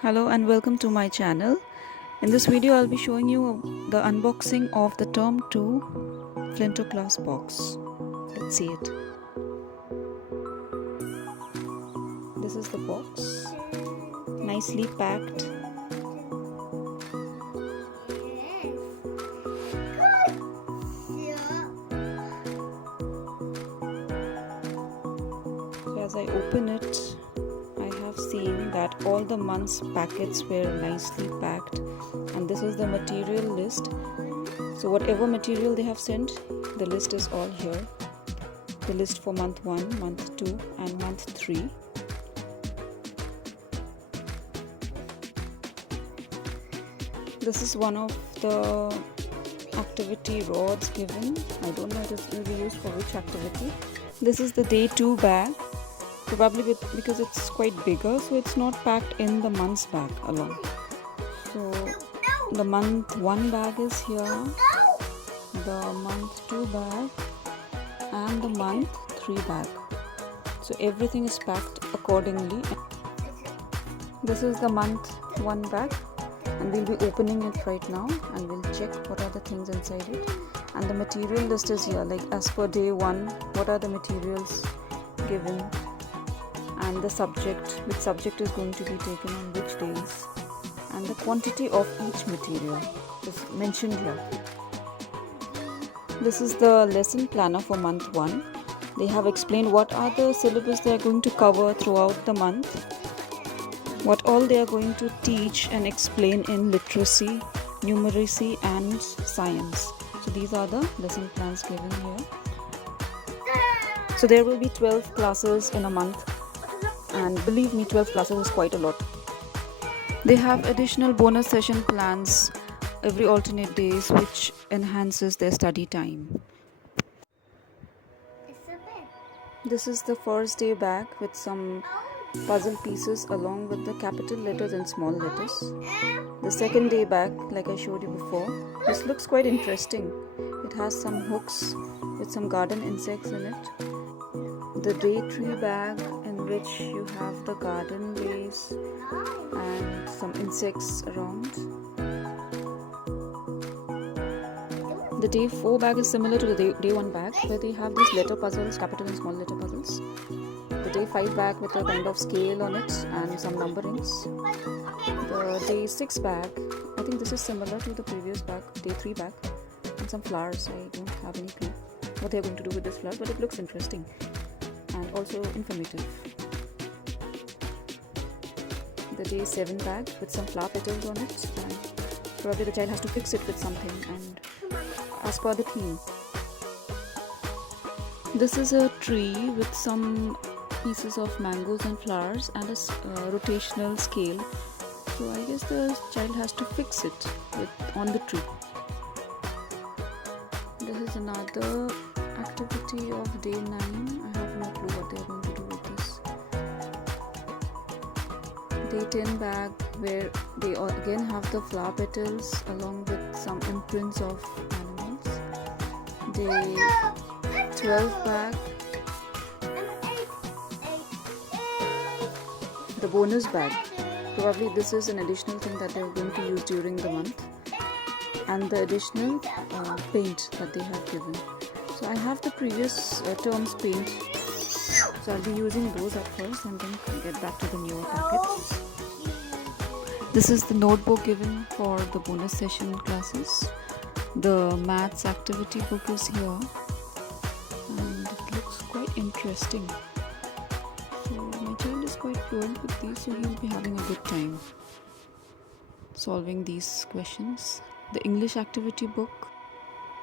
Hello and welcome to my channel. In this video I'll be showing you the unboxing of the term 2 flintoclass box. Let's see it. This is the box, nicely packed. So as I open it, I have seen that all the month's packets were nicely packed, and this is the material list. So whatever material they have sent, the list is all here. The list for month 1, month 2 and month 3. This is one of the activity rods given. I don't know it will be used for which activity. This is the day 2 bag. Probably because it's quite bigger, so it's not packed in the month's bag alone. So the month 1 bag is here, the month 2 bag and the month 3 bag. So everything is packed accordingly. This is the month 1 bag, and we'll be opening it right now and we'll check what are the things inside it. And the material list is here, like as per day 1, what are the materials given, and the subject, which subject is going to be taken on which days, and the quantity of each material is mentioned here. This is the lesson planner for month 1. They have explained what are the syllabus they are going to cover throughout the month, what all they are going to teach and explain in literacy, numeracy and science. So these are the lesson plans given here. So there will be 12 classes in a month. And believe me, 12 classes is quite a lot. They have additional bonus session plans every alternate days, which enhances their study time. This is the first day bag with some puzzle pieces along with the capital letters and small letters. The second day bag, like I showed you before, this looks quite interesting. It has some hooks with some garden insects in it. The day 3 bag, which you have the garden base and some insects around. The day 4 bag is similar to the day 1 bag, where they have these letter puzzles, capital and small letter puzzles. The day 5 bag with a kind of scale on it and some numberings. The day 6 bag, I think this is similar to the previous bag, day 3 bag, and some flowers. I don't have any clue what they're going to do with this flower, but it looks interesting and also informative. The day 7 bag with some flower petals on it, and probably the child has to fix it with something and as per the theme. This is a tree with some pieces of mangoes and flowers and a rotational scale. So I guess the child has to fix it on the tree. This is another activity of day 9. I have no clue what they are going to do with this. Day 10 bag, where they again have the flower petals along with some imprints of animals. Day 12 bag, the bonus bag. Probably this is an additional thing that they are going to use during the month, and the additional paint that they have given. So I have the previous term's paint, so I'll be using those at first and then get back to the newer packets. This is the notebook given for the bonus session classes. The maths activity book is here, and it looks quite interesting. So my child is quite fluent with these, so he'll be having a good time solving these questions. The English activity book.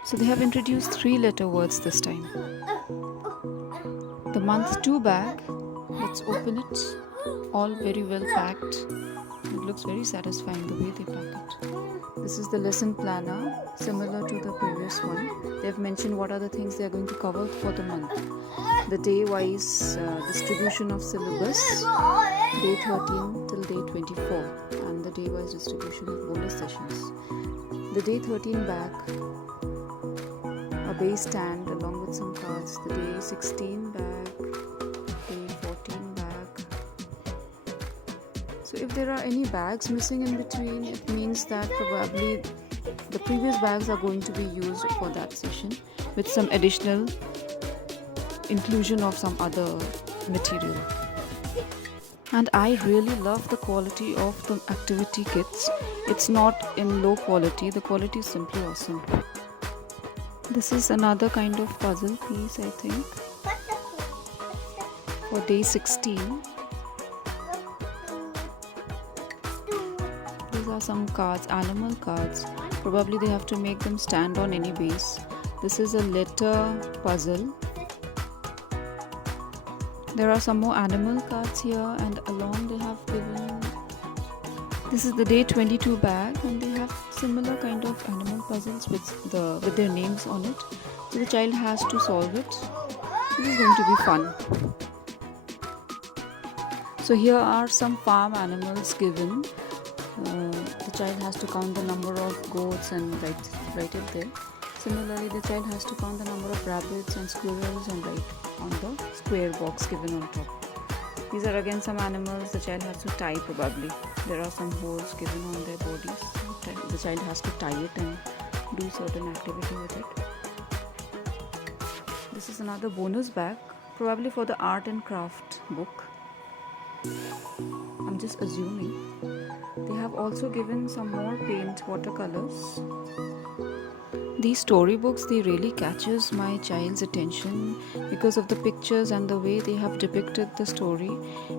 So they have introduced 3-letter words this time. The month 2 bag, let's open it. All very well packed. It looks very satisfying the way they pack it. This is the lesson planner, similar to the previous one. They have mentioned what are the things they are going to cover for the month. The day-wise distribution of syllabus, day 13 till day 24, and the day-wise distribution of bonus sessions. The day 13 bag, a base stand along with some cards. The day 16 bag, day 14 bag. So if there are any bags missing in between, it means that probably the previous bags are going to be used for that session with some additional inclusion of some other material. And I really love the quality of the activity kits. It's not in low quality, the quality is simply awesome. This is another kind of puzzle piece, I think, for day 16. These are some cards, animal cards. Probably they have to make them stand on any base. This is a letter puzzle. There are some more animal cards here, and along they have given, this is the day 22 bag, and they have similar kind of animal puzzles with their names on it. So the child has to solve it. This is going to be fun. So here are some farm animals given. The child has to count the number of goats and write it there. Similarly, the child has to count the number of rabbits and squirrels and write on the square box given on top. These are again some animals the child has to tie probably. There are some holes given on their bodies. The child has to tie it and do certain activity with it. This is another bonus bag, probably for the art and craft book. I'm just assuming. They have also given some more paint watercolors. These storybooks, they really catches my child's attention because of the pictures and the way they have depicted the story.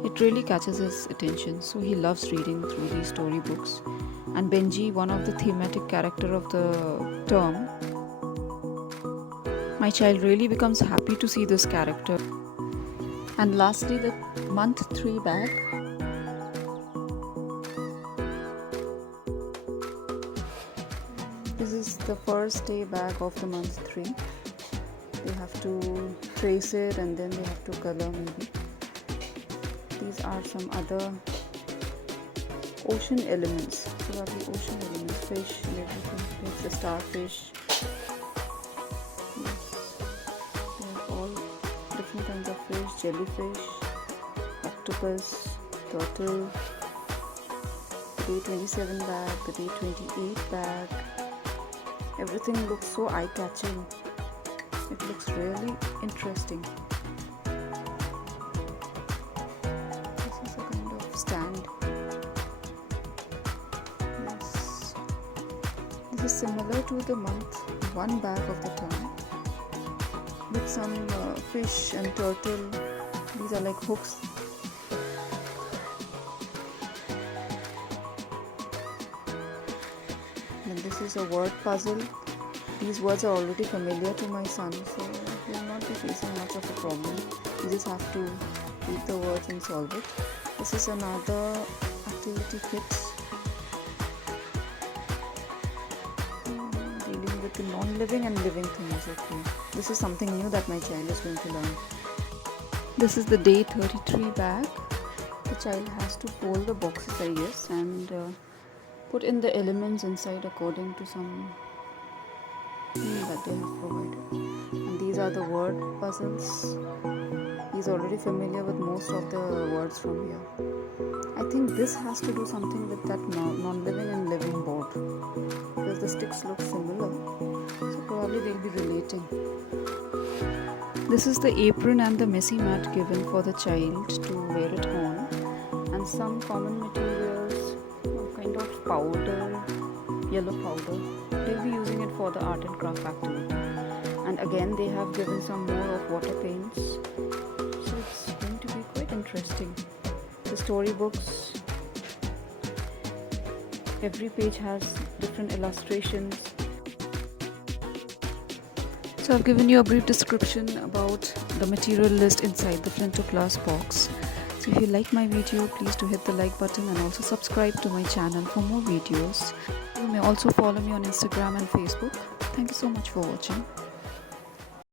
It really catches his attention, so he loves reading through these storybooks. And Benji, one of the thematic character of the term, my child really becomes happy to see this character. And lastly, the month 3 bag. This is the first day bag of the month 3. They have to trace it and then they have to color maybe. These are some other ocean elements, probably ocean elements, fish and everything. It's a starfish. They are all different kinds of fish, jellyfish, octopus, turtle. The day 27 bag, the day 28 bag. Everything looks so eye-catching. It looks really interesting. This is a kind of stand. Yes. This is similar to the month 1 bag of the term, with some fish and turtle. These are like hooks. And this is a word puzzle. These words are already familiar to my son, so he will not be facing much of a problem. You just have to read the words and solve it. This is another activity kit dealing with the non-living and living things. Okay, this is something new that my child is going to learn. This is the day 33 bag. The child has to fold the boxes, I guess, and put in the elements inside according to some theme that they have provided. And these are the word puzzles. He's already familiar with most of the words from here. I think this has to do something with that non-living and living board, because the sticks look similar, so probably they'll be relating. This is the apron and the messy mat given for the child to wear it on, and some common materials, kind of powder, yellow powder. They'll be using it for the art and craft activity. And again they have given some more of water paints, so it's going to be quite interesting. The storybooks, every page has different illustrations. So I've given you a brief description about the material list inside the flintoclass box. So if you like my video, please do hit the like button and also subscribe to my channel for more videos. You may also follow me on Instagram and Facebook. Thank you so much for watching.